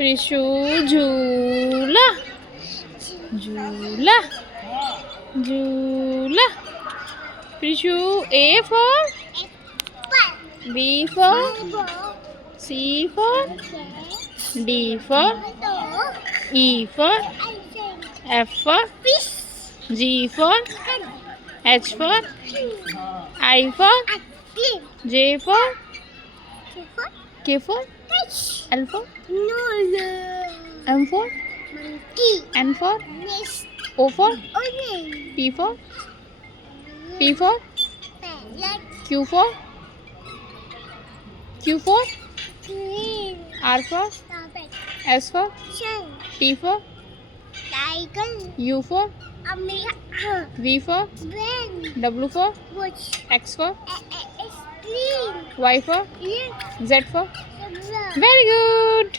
प्रिशु झूला झूला झूला. Prishu A for B for C for D for E for F for G for H for I for J for K for L for M for N for O for P for Q for R for S for T for U for V for W for X for Y for Z for. Very good.